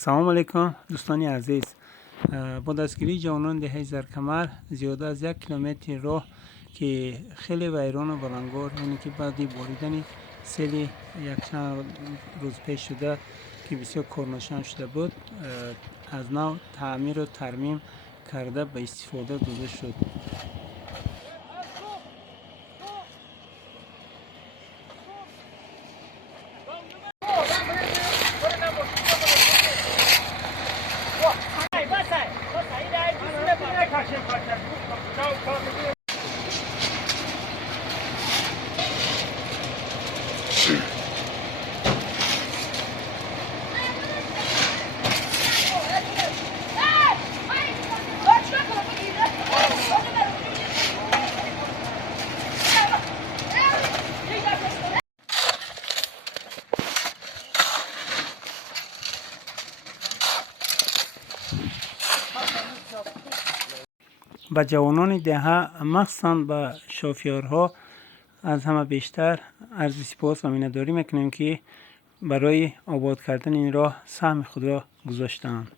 سلام علیکم دوستان عزیز. با دستگیری جوانان دهه زرکمر زیاده از 1 کیلومتر راه که خیلی ویران و بلندگار، یعنی که بعد بریدن سیل یک چند روز پیش شده که بسیار کورنشان شده بود، از نو تعمیر و ترمیم کرده به استفاده داده شد. به جوانان دهه، مخصوصا به شوفیرها، از همه بیشتر عرض سپاس و مینه‌داری میکنیم که برای آباد کردن این راه سهم خود را گذاشتند.